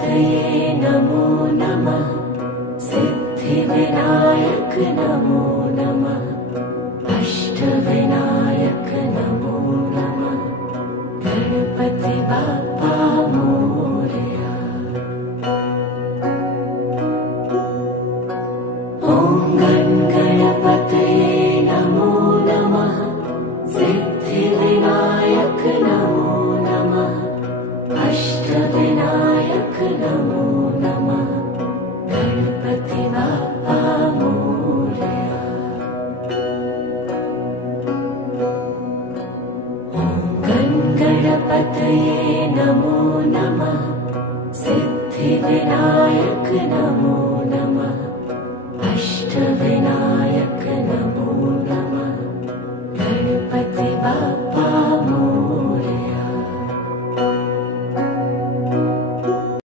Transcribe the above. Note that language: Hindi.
तये नमो नमः। सिद्धिविनायक नमो नमः। अष्टविनायक नमो नमः। गणपति बाप्पा मोरया। ॐ गणपतये नमो नमः। सिद्धिविनायक नमो नमः। अष्टविनायक नमो नमः। गणपति बाप्पा मोरया। ॐ गणपतये नमो नमः। सिद्धिविनायक नमो नमः। अष्टविनायक